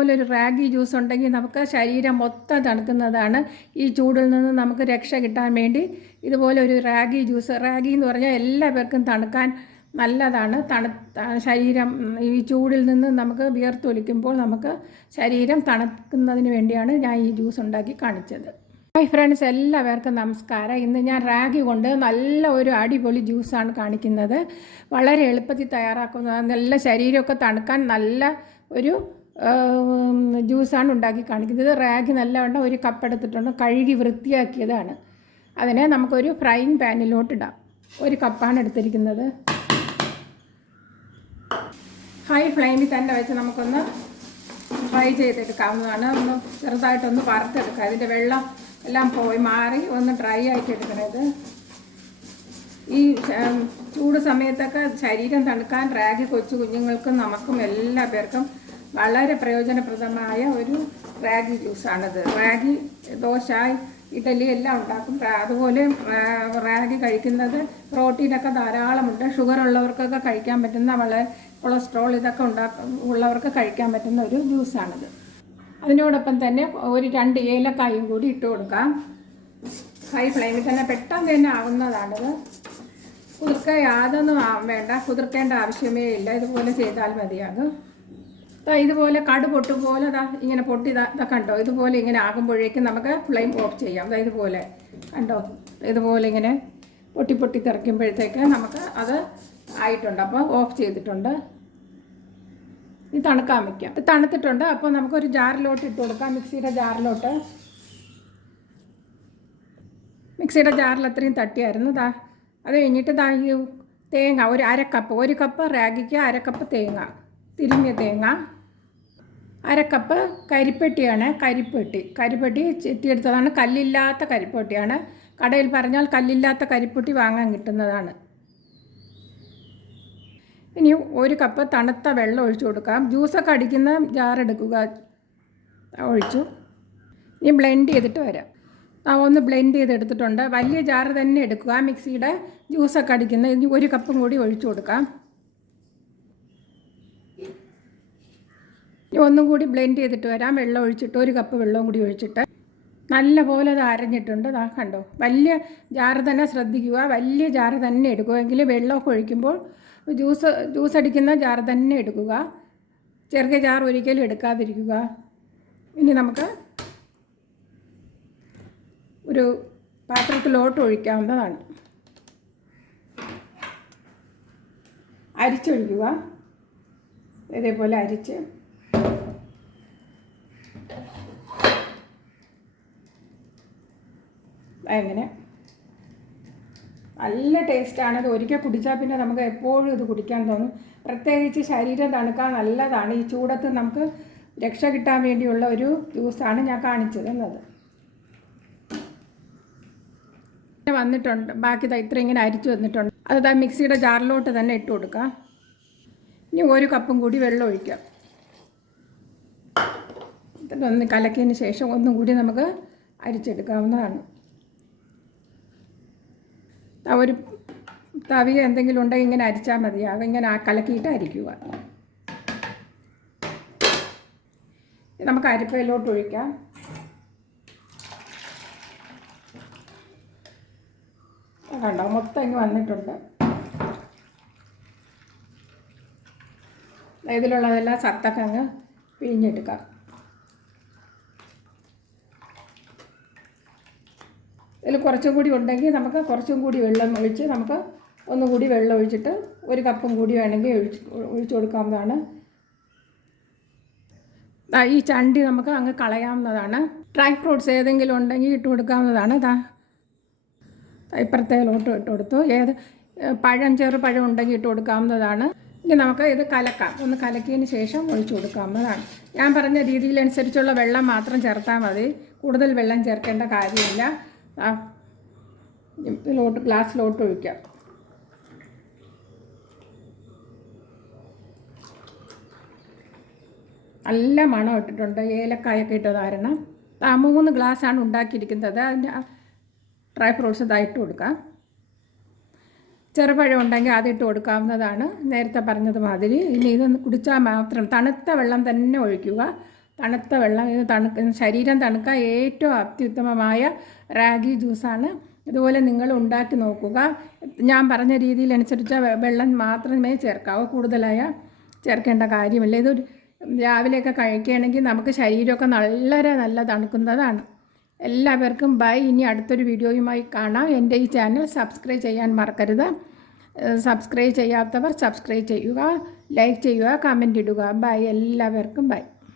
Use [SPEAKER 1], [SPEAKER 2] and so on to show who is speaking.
[SPEAKER 1] അതുപോലെ ഒരു റാഗി ജ്യൂസ് ഉണ്ടെങ്കിൽ നമുക്ക് ശരീരം മൊത്തം തണുക്കുന്നതാണ്. ഈ ചൂടിൽ നിന്ന് നമുക്ക് രക്ഷ കിട്ടാൻ വേണ്ടി ഇതുപോലെ ഒരു റാഗി ജ്യൂസ് റാഗി എന്ന് പറഞ്ഞാൽ എല്ലാ പേർക്കും തണുക്കാൻ നല്ലതാണ്. തണു ശരീരം ഈ ചൂടിൽ നിന്ന് നമുക്ക് വിയർത്തൊലിക്കുമ്പോൾ നമുക്ക് ശരീരം തണുക്കുന്നതിന് വേണ്ടിയാണ് ഞാൻ ഈ ജ്യൂസ് ഉണ്ടാക്കി കാണിച്ചത്. ഹൈ ഫ്രണ്ട്സ് എല്ലാവർക്കും നമസ്കാരം. ഇന്ന് ഞാൻ റാഗി കൊണ്ട് നല്ല ഒരു അടിപൊളി ജ്യൂസാണ് കാണിക്കുന്നത്. വളരെ എളുപ്പത്തിൽ തയ്യാറാക്കുന്ന നല്ല ശരീരമൊക്കെ തണുക്കാൻ നല്ല ഒരു ജ്യൂസാണ് ഉണ്ടാക്കി കാണിക്കുന്നത്. റാഗി നല്ലവണ്ണം ഒരു കപ്പ് എടുത്തിട്ടുണ്ട്. കഴുകി വൃത്തിയാക്കിയതാണ്. അതിനെ നമുക്കൊരു ഫ്രൈയിങ് പാനിലോട്ടിടാം ഒരു കപ്പാണ് എടുത്തിരിക്കുന്നത്. ഹൈ ഫ്ലെയിമിൽ തന്നെ വെച്ച് നമുക്കൊന്ന് ഫ്രൈ ചെയ്തെടുക്കാവുന്നതാണ്. ഒന്ന് ചെറുതായിട്ടൊന്ന് വറുത്തെടുക്കുക. അതിന്റെ വെള്ളം എല്ലാം പോയി മാറി ഒന്ന് ഡ്രൈ ആക്കി എടുക്കണത്. ഈ ചൂട് സമയത്തൊക്കെ ശരീരം തണുക്കാൻ റാഗി കൊച്ചു കുഞ്ഞുങ്ങൾക്കും നമുക്കും എല്ലാ പേർക്കും വളരെ പ്രയോജനപ്രദമായ ഒരു റാഗി ജ്യൂസാണിത്. റാഗി ദോശ ഇഡലി എല്ലാം ഉണ്ടാക്കും. അതുപോലെ റാഗി കഴിക്കുന്നത് പ്രോട്ടീനൊക്കെ ധാരാളമുണ്ട്. ഷുഗർ ഉള്ളവർക്കൊക്കെ കഴിക്കാൻ പറ്റുന്ന വളരെ കൊളസ്ട്രോൾ ഇതൊക്കെ ഉണ്ടാക്കും ഉള്ളവർക്ക് കഴിക്കാൻ പറ്റുന്ന ഒരു ജ്യൂസാണിത്. അതിനോടൊപ്പം തന്നെ ഒരു രണ്ട് ഏലക്കായും കൂടി ഇട്ട് കൊടുക്കാം. ഹൈ ഫ്ലെയിമിൽ തന്നെ പെട്ടെന്ന് തന്നെ ആവുന്നതാണിത്. കുതിർക്ക യാതൊന്നും വേണ്ട. കുതിർക്കേണ്ട ആവശ്യമേ ഇല്ല. ഇതുപോലെ ചെയ്താൽ മതിയാകും. ഇതുപോലെ കട് പൊട്ടും പോലെ ഇങ്ങനെ പൊട്ടി ദാ കണ്ടോ? ഇതുപോലെ ഇങ്ങനെ ആകുമ്പോഴേക്കും നമുക്ക് ഫ്ലെയിം ഓഫ് ചെയ്യാം. ദാ ഇതുപോലെ കണ്ടോ? ഇതുപോലെ ഇങ്ങനെ പൊട്ടി പൊട്ടി തിറയ്ക്കുമ്പോഴത്തേക്ക് നമുക്ക് അത് ആയിട്ടുണ്ട്. അപ്പോൾ ഓഫ് ചെയ്തിട്ടുണ്ട്. ഇത് തണുക്കാൻ വയ്ക്കാം. ഇത് തണുത്തിട്ടുണ്ട്. അപ്പോൾ നമുക്കൊരു ജാറിലോട്ട് ഇട്ട് കൊടുക്കാം. മിക്സിയുടെ ജാറിലോട്ട്. മിക്സിയുടെ ജാറിൽ അത്രയും തട്ടിയായിരുന്നു. ദാ അത് കഴിഞ്ഞിട്ട് ദാ തേങ്ങ ഒരു അര കപ്പ് ഒരു കപ്പ് റാഗിക്ക് അര കപ്പ് തേങ്ങ. തിരിഞ്ഞ തേങ്ങ അരക്കപ്പ് കപ്പ് കരിപ്പെട്ടിയാണ് കരിപ്പെട്ടി. കരിപ്പെട്ടി ചെത്തിയെടുത്തതാണ്. കല്ലില്ലാത്ത കരിപ്പെട്ടിയാണ്. കടയിൽ പറഞ്ഞാൽ കല്ലില്ലാത്ത കരിപ്പെട്ടി വാങ്ങാൻ കിട്ടുന്നതാണ്. ഇനി ഒരു കപ്പ് തണുത്ത വെള്ളം ഒഴിച്ചു കൊടുക്കാം. ജ്യൂസൊക്കെ അടിക്കുന്ന ജാറെടുക്കുക ഒഴിച്ചു. ഇനി ബ്ലെൻഡ് ചെയ്തിട്ട് വരാം. ആ ഒന്ന് ബ്ലെൻഡ് ചെയ്തെടുത്തിട്ടുണ്ട്. വലിയ ജാറ് തന്നെ എടുക്കുക. മിക്സിയുടെ ജ്യൂസൊക്കെ അടിക്കുന്ന ഒരു കപ്പും കൂടി ഒഴിച്ചു കൊടുക്കാം. ഒന്നും കൂടി ബ്ലെൻഡ് ചെയ്തിട്ട് വരാം. വെള്ളം ഒഴിച്ചിട്ട് ഒരു കപ്പ് വെള്ളവും കൂടി ഒഴിച്ചിട്ട്. നല്ല പോലെ അത് അരഞ്ഞിട്ടുണ്ട്. ദാ കണ്ടോ? വലിയ ജാറ് തന്നെ ശ്രദ്ധിക്കുക. വലിയ ജാറ് തന്നെ എടുക്കുക. എങ്കിൽ വെള്ളമൊക്കെ ഒഴിക്കുമ്പോൾ ജ്യൂസ് ജ്യൂസ് അടിക്കുന്ന ജാറ് തന്നെ എടുക്കുക. ചെറിയ ജാർ ഒരിക്കലും എടുക്കാതിരിക്കുക. ഇനി നമുക്ക് ഒരു പാത്രത്തിലോട്ട് ഒഴിക്കാവുന്നതാണ്. അരിച്ചൊഴിക്കുക. ഇതേപോലെ അരിച്ച് എങ്ങനെ? നല്ല ടേസ്റ്റാണ്. ഇത് ഒരിക്കൽ കുടിച്ചാൽ പിന്നെ നമുക്ക് എപ്പോഴും ഇത് കുടിക്കാൻ തോന്നും. പ്രത്യേകിച്ച് ശരീരം തണുക്കാൻ നല്ലതാണ്. ഈ ചൂടത്ത് നമുക്ക് രക്ഷ കിട്ടാൻ വേണ്ടിയുള്ള ഒരു ജ്യൂസാണ് ഞാൻ കാണിച്ചത് എന്നത് പിന്നെ വന്നിട്ടുണ്ട്. ബാക്കി ഇത്ര ഇങ്ങനെ അരിച്ചു വന്നിട്ടുണ്ട്. അത് മിക്സിയുടെ ജാറിലോട്ട് തന്നെ ഇട്ട് കൊടുക്കാം. ഇനി ഒരു കപ്പും കൂടി വെള്ളം ഒഴിക്കാം. ഒന്ന് കലക്കിയതിന് ശേഷം ഒന്നും കൂടി നമുക്ക് അരിച്ചെടുക്കാവുന്നതാണ്. ഒരു തവിക എന്തെങ്കിലും ഉണ്ടെങ്കിൽ ഇങ്ങനെ അരിച്ചാൽ മതി. ആ കലക്കിയിട്ട് അരിക്കുക. നമുക്ക് അരിപ്പയിലോട്ട് ഒഴിക്കാം. കണ്ടോ? മൊത്തം ഇങ്ങ് വന്നിട്ടുണ്ട്. ഇതിലുള്ളതെല്ലാം സത്തൊക്കെ അങ്ങ് പിഴിഞ്ഞെടുക്കാം. ഇതിൽ കുറച്ചും കൂടി ഉണ്ടെങ്കിൽ നമുക്ക് കുറച്ചും കൂടി വെള്ളം ഒഴിച്ച് നമുക്ക് ഒന്നും കൂടി വെള്ളം ഒഴിച്ചിട്ട് ഒരു കപ്പും കൂടി വേണമെങ്കിൽ ഒഴിച്ച് ഒഴിച്ചു കൊടുക്കാവുന്നതാണ്. ഈ ചണ്ടി നമുക്ക് അങ്ങ് കളയാവുന്നതാണ്. ഡ്രൈ ഫ്രൂട്ട്സ് ഏതെങ്കിലും ഉണ്ടെങ്കിൽ ഇട്ട് കൊടുക്കാവുന്നതാണ്. ദാ ഇപ്പുറത്തേലോട്ട് ഇട്ട് കൊടുത്തു. ഏത് പഴം ചെറു പഴം ഉണ്ടെങ്കിൽ ഇട്ട് കൊടുക്കാവുന്നതാണ്. ഇനി നമുക്ക് ഇത് കലക്കാം. ഒന്ന് കലക്കിയതിന് ശേഷം ഒഴിച്ചു കൊടുക്കാവുന്നതാണ്. ഞാൻ പറഞ്ഞ രീതിയിലനുസരിച്ചുള്ള വെള്ളം മാത്രം ചേർത്താൽ മതി. കൂടുതൽ വെള്ളം ചേർക്കേണ്ട കാര്യമില്ല. ആ. ഇതിലോട്ട് ഗ്ലാസ്സിലോട്ട് ഒഴിക്കാം. നല്ല മണം ഇട്ടിട്ടുണ്ട്. ഏലക്കായൊക്കെ ഇട്ടത് കാരണം ആ മൂന്ന് ഗ്ലാസ്സാണ് ഉണ്ടാക്കിയിരിക്കുന്നത്. അതിന്റെ ഡ്രൈ ഫ്രൂട്ട്സ് ഇതായിട്ട് കൊടുക്കാം. ചെറുപഴം ഉണ്ടെങ്കിൽ അതിട്ട് കൊടുക്കാവുന്നതാണ്. നേരത്തെ പറഞ്ഞത് മാതിരി ഇനി ഇതൊന്ന് കുടിച്ചാൽ മാത്രം തണുത്ത വെള്ളം തന്നെ ഒഴിക്കുക. തണുത്ത വെള്ളം ഇത് തണുക്ക ശരീരം തണുക്കാൻ ഏറ്റവും അത്യുത്തമമായ റാഗി ജ്യൂസാണ്. ഇതുപോലെ നിങ്ങൾ ഉണ്ടാക്കി നോക്കുക. ഞാൻ പറഞ്ഞ രീതിയിൽ അനുസരിച്ച് വെള്ളം മാത്രമേ ചേർക്കാവൂ. കൂടുതലായ ചേർക്കേണ്ട കാര്യമില്ല. ഇതൊരു രാവിലെയൊക്കെ കഴിക്കുകയാണെങ്കിൽ നമുക്ക് ശരീരമൊക്കെ വളരെ നല്ല തണുക്കുന്നതാണ്. എല്ലാവർക്കും ബൈ. ഇനി അടുത്തൊരു വീഡിയോയുമായി കാണാം. എന്റെ ഈ ചാനൽ സബ്സ്ക്രൈബ് ചെയ്യാൻ മറക്കരുത്. സബ്സ്ക്രൈബ് ചെയ്യാത്തവർ സബ്സ്ക്രൈബ് ചെയ്യുക ലൈക്ക് ചെയ്യുക കമന്റ് ഇടുക. ബൈ. എല്ലാവർക്കും ബൈ.